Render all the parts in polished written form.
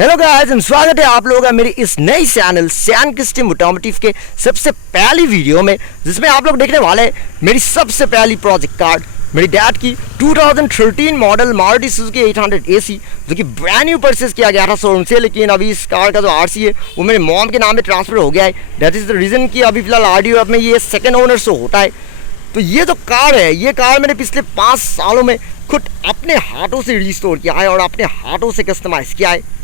Hello guys, स्वागत है आप लोगों का मेरी इस नई चैनल सैन क्रिस्टी ऑटोमोटिव के सबसे पहली वीडियो में, जिसमें आप लोग देखने वाले हैं मेरी सबसे पहली प्रोजेक्ट कार्ड मेरी डैड की 2013 मॉडल मारुति सुजुकी 800 AC, जो कि ब्रांड न्यू परचेज किया गया था शोरूम से। लेकिन अभी इस कार का जो आरसी है वो मेरे मॉम के नाम पे ट्रांसफर हो गया है। दैट इज़ द रीज़न कि अभी फिलहाल आरडीओ में ये सेकंड ओनर शो होता है। तो ये जो कार है, ये कार मैंने पिछले 5 सालों में खुद अपने हाथों से रिस्टोर किया है और अपने हाथों से कस्टमाइज़ किया है।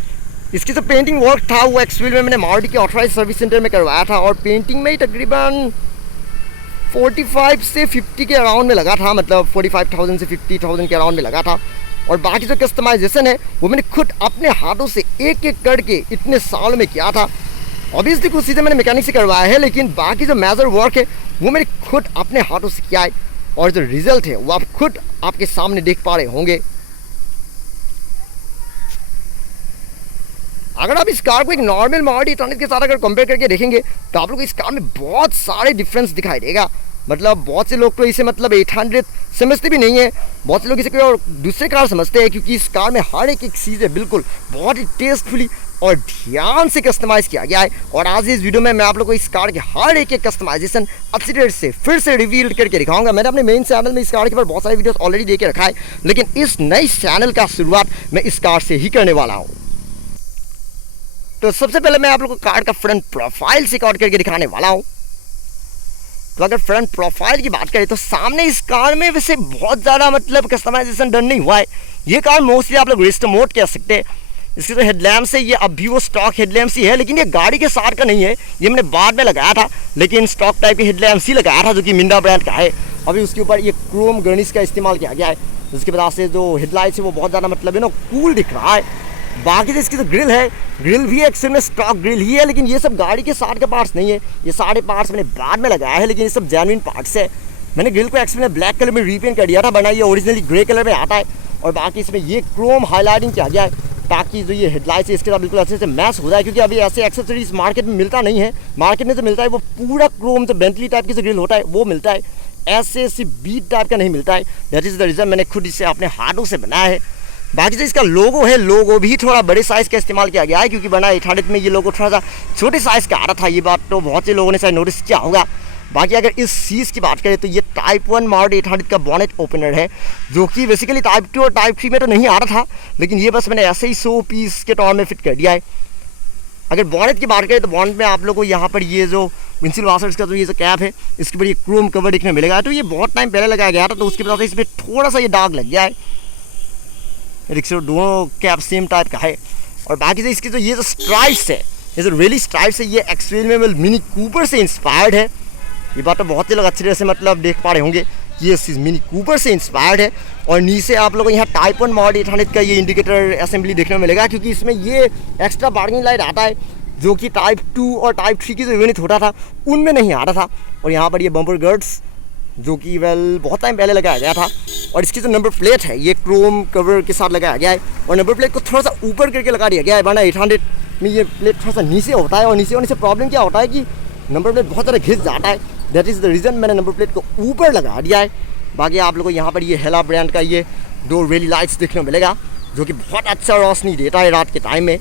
इसकी जो पेंटिंग वर्क था वो एक्चुअल में मैंने मारुति के ऑथराइज सर्विस सेंटर में करवाया था और पेंटिंग में ही तकरीबन 45 से 50 के अराउंड में लगा था, मतलब 45,000 से 50,000 के अराउंड में लगा था। और बाकी जो कस्टमाइजेशन है वो मैंने खुद अपने हाथों से एक एक करके इतने साल में किया था। ऑब्वियसली कुछ चीज़ें मैंने मैकेनिक से करवाया है, लेकिन बाकी जो मेजर वर्क है वो मैंने खुद अपने हाथों से किया है और जो रिजल्ट है वो आप खुद आपके सामने देख पा रहे होंगे। अगर आप इस कार को एक नॉर्मल मारुति ट्रांजिट के साथ अगर कंपेयर करके देखेंगे तो आप लोग को इस कार में बहुत सारे डिफरेंस दिखाई देगा। मतलब बहुत से लोग तो इसे 800 समझते भी नहीं है, बहुत से लोग इसे कोई और दूसरे कार समझते हैं, क्योंकि इस कार में हर एक चीज़ है बिल्कुल बहुत ही टेस्टफुली और ध्यान से कस्टमाइज़ किया गया है। और आज इस वीडियो में मैं आप लोग को इस कार के हर एक कस्टमाइजेशन अच्छी तरह से फिर से रिवील करके दिखाऊंगा। मैंने अपने मेन चैनल में इस कार के ऊपर बहुत सारे वीडियोस ऑलरेडी दे के रखा है, लेकिन इस नई चैनल का शुरुआत मैं इस कार से ही करने वाला हूँ। तो सबसे पहले मैं आप लोगों को कार का फ्रंट प्रोफाइल से कट करके दिखाने वाला हूँ। तो अगर फ्रंट प्रोफाइल की बात करें तो सामने इस कार में वैसे बहुत ज़्यादा कस्टमाइजेशन डन नहीं हुआ है। ये कार मोस्टली आप लोग रेस्टो मोड कह सकते हैं। इसके जो हेडलैम्प्स है ये अभी वो स्टॉक हेडलैम्प्स ही है, लेकिन ये गाड़ी के साथ का नहीं है, ये मैंने बाद में लगाया था, लेकिन स्टॉक टाइप के हेडलैम्प्स ही लगाया था जो कि मिंडा ब्रांड का है। अभी उसके ऊपर ये क्रोम गर्निश का इस्तेमाल किया गया है, जिसकी वजह से जो हेडलाइट्स है वो बहुत ज़्यादा कूल दिख रहा है। बाकी जो इसकी जो ग्रिल है, ग्रिल भी एक्चुअल में स्टॉक ग्रिल ही है, लेकिन ये सब गाड़ी के साथ के पार्ट्स नहीं है, ये सारे पार्ट्स मैंने बाद में लगाया है, लेकिन ये सब जेन्युइन पार्ट्स है। मैंने ग्रिल को एक्चुअल में ब्लैक कलर में रीपेंट कर दिया था, बना ये ओरिजिनली ग्रे कलर में आता है। और बाकी इसमें ये क्रोम हाईलाइटिंग किया गया है ताकि जो ये हेडलाइट्स है इसके साथ बिल्कुल अच्छे से मैच हो जाए, क्योंकि अभी ऐसे एक्सेसरीज मार्केट में मिलता नहीं है। मार्केट में जो मिलता है वो पूरा क्रोम, जो बेंटली टाइप की जो ग्रिल होता है वो मिलता है, ऐसे बीट टाइप का नहीं मिलता है। दैट इज़ द रीज़न मैंने खुद इसे अपने हाथों से बनाया है। बाकी जो इसका लोगो है, लोगो भी थोड़ा बड़े साइज़ का इस्तेमाल किया गया है, क्योंकि बना 800 में ये लोगो थोड़ा सा छोटे साइज़ का आ रहा था। ये बात तो बहुत से लोगों ने शायद नोटिस किया होगा। बाकी अगर इस चीज़ की बात करें तो ये टाइप 1 मारुति 800 का बॉनेट ओपनर है, जो कि बेसिकली टाइप 2 और टाइप 3 में तो नहीं आ रहा था, लेकिन ये बस मैंने ऐसे ही 100 पीस के तौर में फिट कर दिया है। अगर बॉनेट की बात करें तो बॉनेट में आप लोगों को यहाँ पर ये जो विंडशील्ड वाशर्स का जो ये जो कैप है, इसके ऊपर ये क्रोम कवर देखने मिलेगा। तो ये बहुत टाइम पहले लगाया गया था, तो उसकी वजह से इसमें थोड़ा सा ये दाग लग गया है। रिक्शा दोनों कैप सेम टाइप का है। और बाकी से इसकी जो ये जो स्ट्राइप्स है, ये जो रेली स्ट्राइप्स है, ये एक्चुअल में मिनी कूपर से इंस्पायर्ड है। ये बात तो बहुत ही लोग अच्छी तरह से देख पा रहे होंगे कि ये चीज़ मिनी कूपर से इंस्पायर्ड है। और नीचे आप लोगों को यहाँ टाइप 1 मारुति 800 का ये इंडिकेटर असेंबली देखने को मिलेगा, क्योंकि इसमें ये एक्स्ट्रा पार्किंग लाइट आता है, जो कि टाइप 2 और टाइप 3 की जो यूनिट होता था उनमें नहीं आ रहा था। और यहाँ पर ये बम्पर गार्ड्स, जो कि बहुत टाइम पहले लगाया गया था। और इसकी जो नंबर प्लेट है ये क्रोम कवर के साथ लगाया गया है, और नंबर प्लेट को थोड़ा सा ऊपर करके लगा दिया गया है, वरना 800 में ये प्लेट थोड़ा सा नीचे होता है, और नीचे होने से प्रॉब्लम क्या होता है कि नंबर प्लेट बहुत ज़्यादा घिस जाता है। दैट इज़ द रीज़न मैंने नंबर प्लेट को ऊपर लगा दिया है। बाकी आप लोगों को यहाँ पर ये हेला ब्रांड का ये 2 रेली लाइट्स देखने को मिलेगा, जो कि बहुत अच्छा रोशनी देता है रात के टाइम में।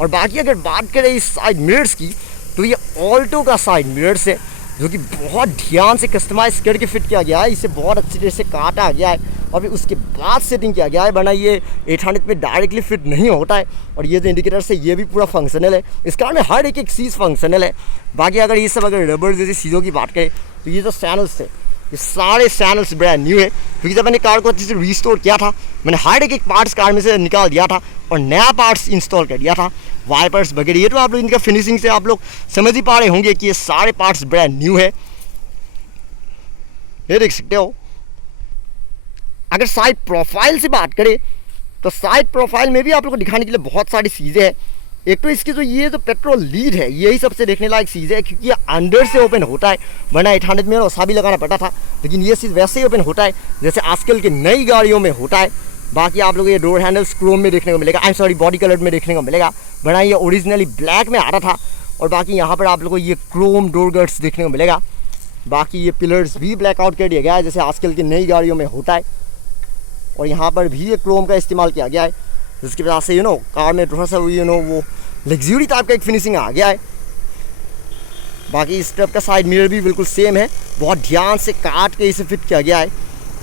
और बाकी अगर बात करें इस साइड मिरर्स की, तो ये ऑल्टो का साइड मिरर्स है, जो कि बहुत ध्यान से कस्टमाइज़ करके फिट किया गया है। इसे बहुत अच्छी तरह से काटा गया है और फिर उसके बाद सेटिंग किया गया है, वरना ये 800 में डायरेक्टली फिट नहीं होता है। और ये जो इंडिकेटर्स है ये भी पूरा फंक्शनल है, इस कार में हर एक चीज़ फंक्शनल है। बाकी अगर ये सब अगर रबर जैसी चीज़ों की बात करें तो ये जो चैनल्स है, ये सारे चैनल्स ब्रांड न्यू है, क्योंकि जब मैंने कार को अच्छे से रिस्टोर किया था, मैंने हर एक पार्ट्स कार में से निकाल दिया था और नया पार्ट्स इंस्टॉल कर दिया था, वाइपर्स वगैरह। ये तो आप लोग इनका फिनिशिंग से आप लोग समझ ही पा रहे होंगे कि ये सारे पार्ट्स ब्रांड न्यू है, ये देख सकते हो। अगर साइड प्रोफाइल से बात करें तो साइड प्रोफाइल में भी आप लोग को दिखाने के लिए बहुत सारी चीज़ें हैं। एक तो इसकी ये जो पेट्रोल लीड है, यही सबसे देखने लायक चीज़ है, क्योंकि ये अंदर से ओपन होता है, वरना 800 में वसा भी लगाना पड़ता था, लेकिन ये चीज़ वैसे ही ओपन होता है जैसे आजकल की नई गाड़ियों में होता है। बाकी आप लोग ये डोर हैंडल्स क्रोम में देखने को मिलेगा, बॉडी कलर में देखने को मिलेगा, वरना ये ओरिजिनली ब्लैक में आ रहा था। और बाकी यहाँ पर आप लोग को ये क्रोम डोर गार्ड्स देखने को मिलेगा। बाकी ये पिलर्स भी ब्लैकआउट कर दिया गया है, जैसे आजकल की नई गाड़ियों में होता है। और यहाँ पर भी ये क्रोम का इस्तेमाल किया गया है, जिसकी वजह से कार में थोड़ा सा वो लग्जरी टाइप का एक फिनिशिंग आ गया है। बाकी इस तरफ का साइड मिरर भी बिल्कुल सेम है, बहुत ध्यान से काट के इसे फिट किया गया है,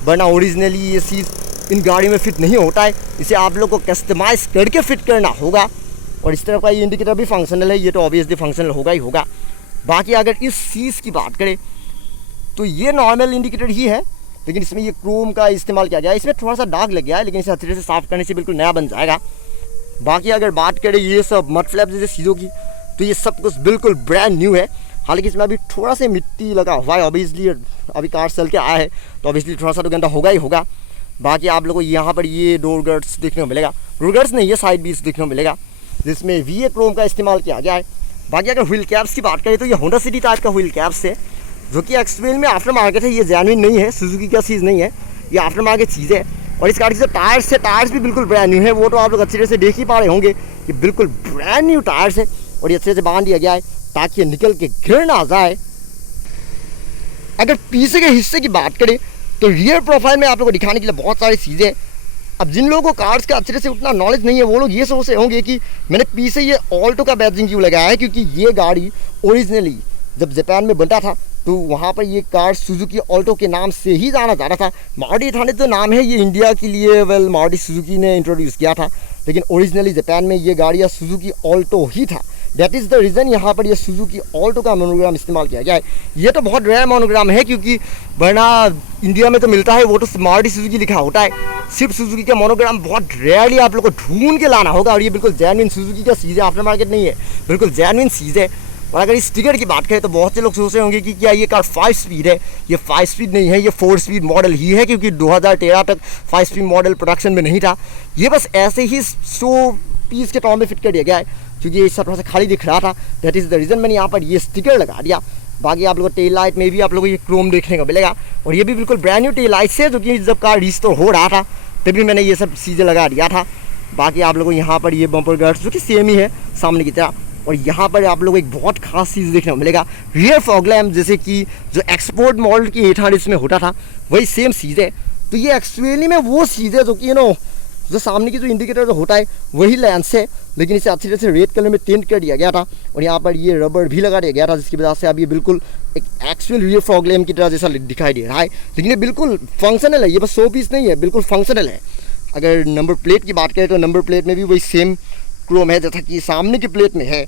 वरना ओरिजिनली ये चीज़ इन गाड़ी में फिट नहीं होता है, इसे आप लोग को कस्टमाइज़ करके फिट करना होगा। और इस तरफ का ये इंडिकेटर भी फंक्शनल है, ये तो ऑब्वियसली फंक्शनल होगा ही होगा। बाकी अगर इस चीज़ की बात करें तो ये नॉर्मल इंडिकेटर ही है, लेकिन इसमें ये क्रोम का इस्तेमाल किया गया है। इसमें थोड़ा सा दाग लग गया है, लेकिन इसे अच्छे से साफ़ करने से बिल्कुल नया बन जाएगा। बाकी अगर बात करें ये सब मड फ्लैप जैसे चीज़ों की, तो ये सब कुछ बिल्कुल ब्रांड न्यू है। हालांकि इसमें अभी थोड़ा सा मिट्टी लगा हुआ है, ऑब्वियसली अभी कार चल के आया है तो ऑब्वियसली थोड़ा सा तो गंदा होगा ही होगा। बाकी आप लोगों को यहाँ पर ये डोर गार्ड्स देखने को मिलेगा, डोर गार्ड्स नहीं, ये साइड बीस देखने को मिलेगा, जिसमें VA क्रोम का इस्तेमाल किया गया है। बाकी अगर व्हील कैप्स की बात करें तो ये होंडा सिटी टाइप का व्हील कैप्स है, जो कि एक्चुअल में आफ्टर मार्केट है, ये जेन्युइन नहीं है, सुजुकी का चीज़ नहीं है, ये आफ्टर मार्केट चीज़ है। और इस गाड़ी के जो टायर्स है, टायर्स भी बिल्कुल ब्रांड न्यू है, वो तो आप लोग अच्छी तरह से देख ही पा रहे होंगे, ये बिल्कुल ब्रांड न्यू टायर्स है। और ये अच्छे से बांध दिया गया है ताकि ये निकल के गिर ना जाए। अगर पीछे के हिस्से की बात करें तो रियर प्रोफाइल में आप लोगों को दिखाने के लिए बहुत सारी चीज़ें। अब जिन लोगों को कार्स का अच्छे से उतना नॉलेज नहीं है, वो लोग ये सोच रहे होंगे कि मैंने पीछे ये ऑल्टो का बैजिंग क्यों लगाया है, क्योंकि ये गाड़ी ओरिजिनली जब जापान में बनता था तो वहाँ पर ये कार सुजुकी ऑल्टो के नाम से ही जाना जा रहा था। मारुति 800 जो नाम है ये इंडिया के लिए मारुति सुजुकी ने इंट्रोड्यूस किया था, लेकिन ओरिजिनली जापान में ये गाड़ी सुजुकी ऑल्टो ही था। दैट इज़ द रीज़न यहाँ पर ये सुजुकी ऑल्टो का मोनोग्राम इस्तेमाल किया गया है। ये तो बहुत रेयर मोनोग्राम है, क्योंकि वरना इंडिया में तो मिलता है वो तो मारुति सुजुकी लिखा होता है, सिर्फ सुजुकी का मोनोग्राम बहुत रेयरली आप लोग को ढूंढ के लाना होगा। और ये बिल्कुल जेन्युइन सुजुकी का चीज़ है, आफ्टर मार्केट नहीं है, बिल्कुल जेन्युइन चीज़ है। और अगर इस स्टिकर की बात करें तो बहुत से लोग सोच रहे होंगे कि क्या ये कार 5 स्पीड है, ये 5 स्पीड नहीं है, ये 4 स्पीड मॉडल ही है, क्योंकि 2013 तक 5 स्पीड मॉडल प्रोडक्शन में नहीं था। ये बस ऐसे ही 100 पीस के टॉम में फिट कर दिया गया है, क्योंकि ये सब थोड़ा सा खाली दिख रहा था। दैट इज़ द रीज़न मैंने यहाँ पर ये स्टिकर लगा दिया। बाकी आप लोगों को टेल लाइट में भी आप लोगों को ये क्रोम देखने को मिलेगा, और ये भी बिल्कुल ब्रांड न्यू टेल लाइट्स है, जो कि जब कार रिस्टोर हो रहा था तभी मैंने ये सब चीज़ें लगा दिया था। बाकी आप लोगों को यहाँ पर ये बम्पर गार्ड्स जो कि सेम ही है सामने की तरह, और यहाँ पर आप लोगों को एक बहुत खास चीज़ देखने को मिलेगा, रियर फॉग लैम्प, जैसे कि जो एक्सपोर्ट मॉडल की 800 में होता था वही सेम चीज़ है। तो ये एक्चुअली में वो चीज़ है जो कि जो सामने की जो इंडिकेटर जो होता है वही लेंस है, लेकिन इसे अच्छी तरह से रेड कलर में टेंट कर दिया गया था, और यहाँ पर ये रबर भी लगा दिया गया था, जिसकी वजह से अब ये बिल्कुल एक एक्चुअल रियर फॉग लैम्प की तरह जैसा दिखाई दे रहा है। लेकिन ये बिल्कुल फंक्शनल है, ये बस 100 पीस नहीं है, बिल्कुल फंक्शनल है। अगर नंबर प्लेट की बात करें तो नंबर प्लेट में भी वही सेम क्रोम है जैसा कि सामने की प्लेट में है।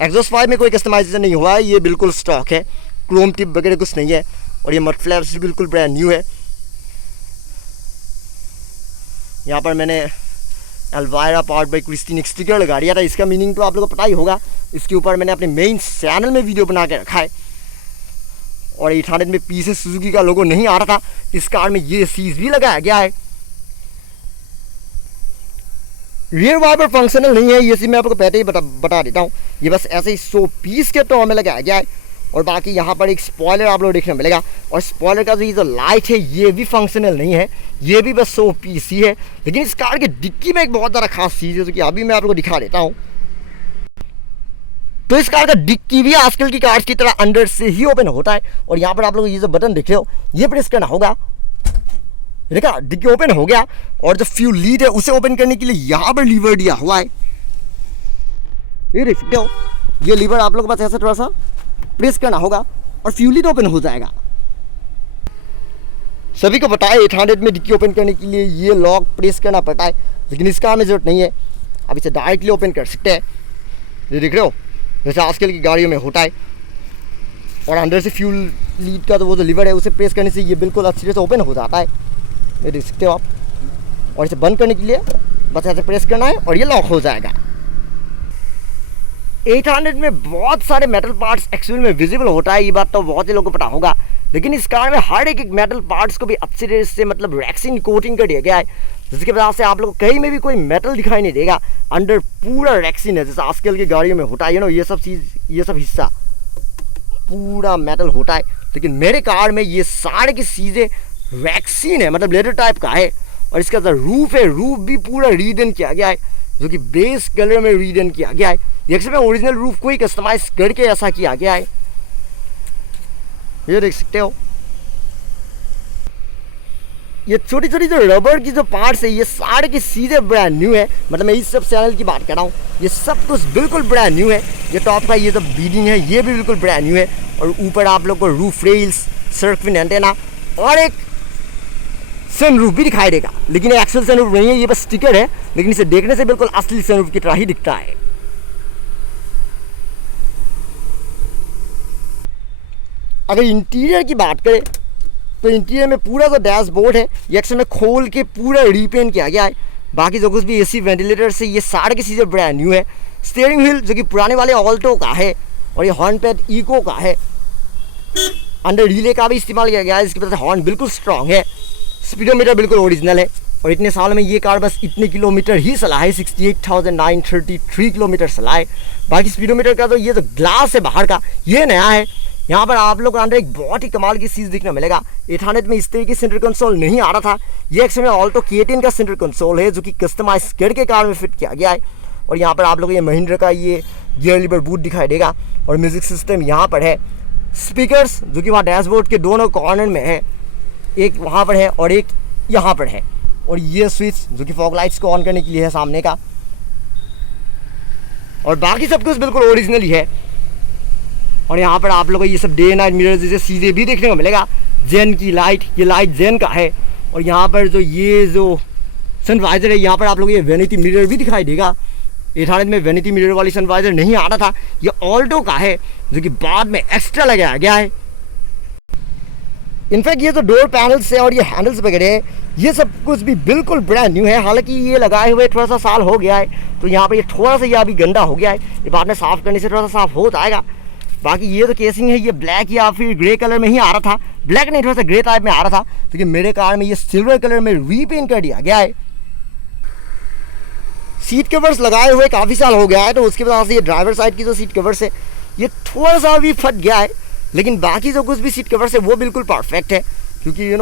एग्जॉस्ट पाइप में कोई कस्टमाइजेशन नहीं हुआ है, ये बिल्कुल स्टॉक है, क्रोम टिप वगैरह कुछ नहीं है। और ये मड फ्लैप्स भी बिल्कुल ब्रांड न्यू है। यहाँ पर मैंने अल्वायरा पावर्ड बाय क्रिस्टीन एक स्टिकर लगा दिया था, इसका मीनिंग तो आप लोगों को पता ही होगा। इसके ऊपर मैंने अपने मेन चैनल में वीडियो बना के रखा है, और 800 में पीछे सुजुकी का लोगो नहीं आ रहा था, इस कार में ये चीज़ भी लगाया गया है। रियर वाइपर फंक्शनल नहीं है, ये चीज़ मैं आपको पहले ही बता देता हूँ, ये बस ऐसे ही 100 पीस के टॉम में लगाया गया है। और बाकी यहाँ पर एक स्पॉइलर आप लोग देखने मिलेगा, और स्पॉइलर का जो ये जो लाइट है ये भी फंक्शनल नहीं है, ये भी बस 100 पीस ही है। लेकिन इस कार के डिक्की में एक बहुत ज़्यादा खास चीज़ है, जो कि अभी मैं आप लोग को दिखा देता हूँ। तो इस कार का डिक्की भी आजकल की कार्स की तरह अंदर से ही ओपन होता है, और यहाँ पर आप लोग ये जो बटन देख रहे हो ये प्रेस करना होगा, देखा डिक्की ओपन हो गया। और जो फ्यूल लीड है उसे ओपन करने के लिए यहाँ पर लीवर दिया हुआ है, ये देख सकते हो, ये लीवर आप लोग के पास ऐसा थोड़ा सा प्रेस करना होगा और फ्यूल लीड ओपन हो जाएगा। सभी को पता है 800 में डिक्की ओपन करने के लिए ये लॉक प्रेस करना पड़ता है, लेकिन इस कार में जरूरत नहीं है, अब इसे डायरेक्टली ओपन कर सकते हैं। ये देख रहे हो जैसे आजकल की गाड़ियों में होता है। और अंदर से फ्यूल लीड का तो वो जो लीवर है उसे प्रेस करने से ये बिल्कुल अच्छी तरह से ओपन हो जाता है, ये देख सकते हो आप। और इसे बंद करने के लिए बस ऐसे प्रेस करना है और ये लॉक हो जाएगा। 800 में बहुत सारे मेटल पार्ट्स एक्चुअल में विजिबल होता है, ये बात तो बहुत ही लोगों को पता होगा, लेकिन इस कार में हर एक मेटल पार्ट्स को भी अच्छी तरह से मतलब रेक्सिन कोटिंग कर दिया गया है, जिसकी वजह से आप लोग कहीं में भी कोई मेटल दिखाई नहीं देगा, अंदर पूरा रेक्सिन है, जैसे आजकल की गाड़ियों में होता है ये सब चीज़, ये सब हिस्सा पूरा मेटल होता है। लेकिन मेरे कार में ये सारे की चीज़ें वैक्सीन है, मतलब लेदर टाइप का है। और इसका जो रूफ है, रूफ भी पूरा रीडन किया गया है, जो कि बेस कलर में रीडन किया गया है। ये एक्चुअली में ओरिजिनल रूफ को ही कस्टमाइज करके ऐसा किया गया है, ये देख सकते हो। ये छोटी छोटी जो रबर की जो पार्ट्स है ये सारे के सीधे ब्रांड न्यू है। मतलब मैं इस सब चैनल की बात कर रहा हूँ, ये सब कुछ बिल्कुल ब्रांड न्यू है। ये टॉप का ये जो बीडिंग है ये भी बिल्कुल ब्रांड न्यू है। और ऊपर आप लोग को रूफ रेल्स, सर्क फिन एंटेना और एक सनरूफ भी दिखाई देगा, लेकिन ये एक्चुअल सनरूफ नहीं है, ये बस स्टिकर है, लेकिन इसे देखने से बिल्कुल असली सनरूफ की तरह ही दिखता है। अगर इंटीरियर की बात करें तो इंटीरियर में पूरा जो डैशबोर्ड है ये एक्चुअल में खोल के पूरा रीपेंट किया गया है। बाकी जो कुछ भी एसी वेंटिलेटर से ये सारे की चीज़ें ब्रांड न्यू है। स्टीयरिंग व्हील जो कि पुराने वाले ऑल्टो का है और ये हॉर्न पैड इको का है। अंडर रिले का भी इस्तेमाल किया गया है, इसकी वजह से हॉर्न बिल्कुल स्ट्रॉन्ग है। स्पीडोमीटर बिल्कुल ओरिजिनल है और इतने साल में ये कार बस इतने किलोमीटर ही चला है, 68,933 किलोमीटर चला है। बाकी स्पीडोमीटर का तो ये जो ग्लास है बाहर का ये नया है। यहाँ पर आप लोग को अंदर एक बहुत ही कमाल की चीज़ दिखने मिलेगा। 800 में इस तरीके की सेंटर कंसोल नहीं आ रहा था। ये एक्चुअली में ऑल्टो K10 का सेंटर कंसोल है जो कि कस्टमाइज करके कार में फिट किया गया है। और यहाँ पर आप लोग ये महिंद्रा का ये गियर लीवर बूट दिखाई देगा और म्यूजिक सिस्टम यहाँ पर है। स्पीकर्स जो कि वहाँ डैशबोर्ड के दोनों कॉर्नर में है, एक वहाँ पर है और एक यहाँ पर है। और ये स्विच जो कि फॉग लाइट्स को ऑन करने के लिए है सामने का। और बाकी सब कुछ बिल्कुल ओरिजिनल ही है। और यहाँ पर आप लोगों को ये सब डे नाइट मिरर जैसे सीधे भी देखने को मिलेगा। जेन की लाइट, ये लाइट जेन का है। और यहाँ पर जो ये जो सनवाइजर है यहाँ पर आप लोगों को ये वेनिटी मिरर भी दिखाई देगा। 800 में वेनिटी मिरर वाली सनवाइजर नहीं आ रहा था, ये ऑल्टो का है जो कि बाद में एक्स्ट्रा लगाया गया है। इनफैक्ट ये जो डोर पैनल्स है और ये हैंडल्स वगैरह है ये सब कुछ भी बिल्कुल ब्रांड न्यू है। हालांकि ये लगाए हुए थोड़ा सा साल हो गया है, तो यहाँ पर ये थोड़ा सा ये अभी गंदा हो गया है, ये बाद में साफ़ करने से थोड़ा सा साफ़ हो जाएगा। बाकी ये जो केसिंग है ये ब्लैक या फिर ग्रे कलर में ही आ रहा था, ब्लैक नहीं थोड़ा सा ग्रे टाइप में आ रहा था, क्योंकि मेरे कार में ये सिल्वर कलर में रीपेंट कर दिया गया है। सीट कवर्स लगाए हुए काफ़ी साल हो गया है, तो उसकी वजह से ये ड्राइवर साइड की जो सीट कवर्स है ये थोड़ा सा भी फट गया है। लेकिन बाकी जो कुछ भी सीट कवर्स है वो बिल्कुल परफेक्ट है, क्योंकि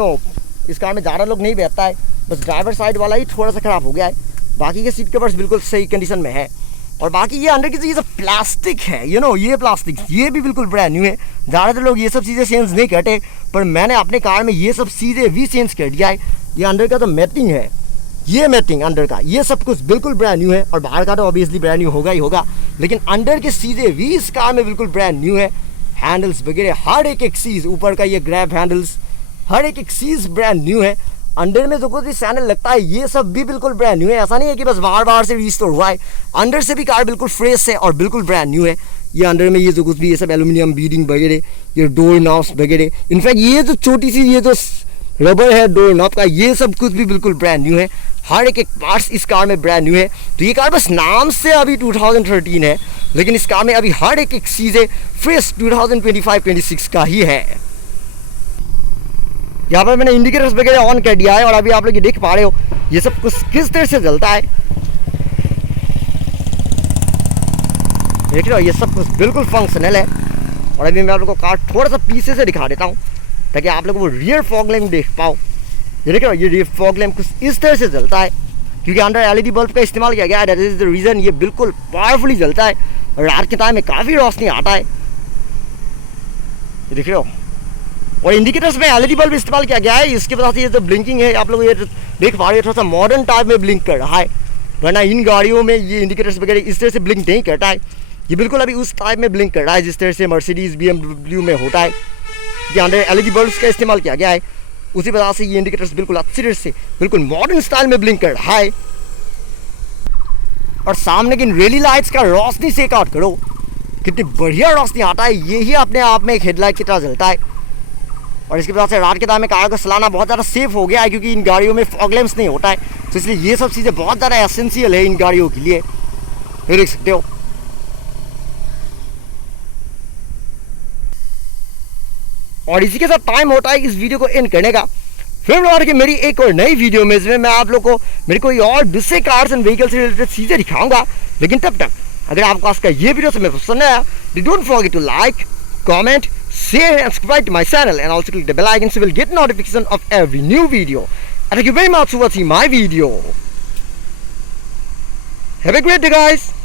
इस कार में ज़्यादा लोग नहीं बैठता है, बस ड्राइवर साइड वाला ही थोड़ा सा ख़राब हो गया है। बाकी के सीट कवर्स बिल्कुल सही कंडीशन में है। और बाकी ये अंदर की ये सब प्लास्टिक है, ये प्लास्टिक ये भी बिल्कुल ब्रांड न्यू है। ज़्यादातर लोग ये सब चीज़ें चेंज नहीं करते, पर मैंने अपने कार में ये सब चीज़ें भी चेंज कर दिया है। ये अंदर का तो मैटिंग है, ये मैटिंग अंदर का ये सब कुछ बिल्कुल ब्रांड न्यू है। और बाहर का तो ऑब्वियसली ब्रांड न्यू होगा ही होगा, लेकिन अंदर के चीज़ें भी इस कार में बिल्कुल ब्रांड न्यू है। हैंडल्स वगैरह हर एक चीज़, ऊपर का ये ग्रैब हैंडल्स हर एक चीज़ ब्रांड न्यू है। अंदर में जो कुछ भी चैनल लगता है ये सब भी बिल्कुल ब्रांड न्यू है। ऐसा नहीं है कि बस बाहर से रिस्टोर हुआ है, अंदर से भी कार बिल्कुल फ्रेश है और बिल्कुल ब्रांड न्यू है। ये अंदर में ये जो कुछ भी ये सब एल्यूमिनियम बीडिंग वगैरह, ये डोर नॉब्स वगैरह, इनफैक्ट ये जो छोटी सी ये जो रबर है डोर नॉब का ये सब कुछ भी बिल्कुल ब्रांड न्यू है। हर एक पार्ट्स इस कार में ब्रांड न्यू है। तो ये कार बस नाम से अभी 2013 है, लेकिन इस कार में अभी हर एक चीज़ें फ्रेश 2025-26 का ही है। यहाँ पर मैंने इंडिकेटर्स वगैरह ऑन कर दिया है और अभी आप लोग ये देख पा रहे हो ये सब कुछ किस तरह से जलता है। देख रहे हो ये सब कुछ बिल्कुल फंक्शनल है। और अभी मैं आप लोगों को कार थोड़ा सा पीछे से दिखा देता हूँ ताकि आप लोग वो रियर फॉग लैम्प देख पाओ। ये देख रहे हो ये रियर फॉग लैम्प कुछ इस तरह से जलता है, क्योंकि अंदर LED बल्ब का इस्तेमाल किया गया है। दैट इज द रीज़न ये बिल्कुल पावरफुली जलता है और रात के टाइम में काफ़ी रोशनी आता है। ये देख रहे हो। और इंडिकेटर्स में LED बल्ब इस्तेमाल किया गया है, इसकी वजह से ये जो ब्लिंकिंग है आप लोग ये देख पा रहे हो थोड़ा सा मॉडर्न टाइप में ब्लिंक कर रहा है, वरना इन गाड़ियों में ये इंडिकेटर्स वगैरह इस तरह से ब्लिंक नहीं करता है। ये बिल्कुल अभी उस टाइप में ब्लिंक कर रहा है जिस तरह से मर्सिडीज़ BMW में होता है, कि अंदर LED बल्ब का इस्तेमाल किया गया है। उसी वजह से ये इंडिकेटर्स बिल्कुल अच्छी तरह से बिल्कुल मॉडर्न स्टाइल में ब्लिंक कर रहा है। और सामने की रेली लाइट्स का रोशनी चेक आउट करो, कितनी बढ़िया रोशनी आता है। ये ही अपने आप में एक हेडलाइट की तरह जलता है। और इसकी वजह से रात के टाइम में कार को चलाना बहुत ज़्यादा सेफ हो गया है, क्योंकि इन गाड़ियों में फॉग लैम्प्स नहीं होता है, तो इसलिए ये सब चीज़ें बहुत ज़्यादा एसेंशियल है इन गाड़ियों के लिए। ये देख सकते हो। और इसी के साथ टाइम होता है इस वीडियो को एंड करने का। फिर लौट के मेरी एक और नई वीडियो में इसमें मैं आप लोग को मेरे कोई और दूसरे कार्स एंड व्हीकल से रिलेटेड चीज़ें दिखाऊंगा। लेकिन तब तक अगर आपको आज का ये वीडियो से पसंद आया, don't forget to like, comment, share and subscribe to my channel, and also click the bell icon so you will get notification of every new video. And thank you very much for watching my video. Have a great day, guys.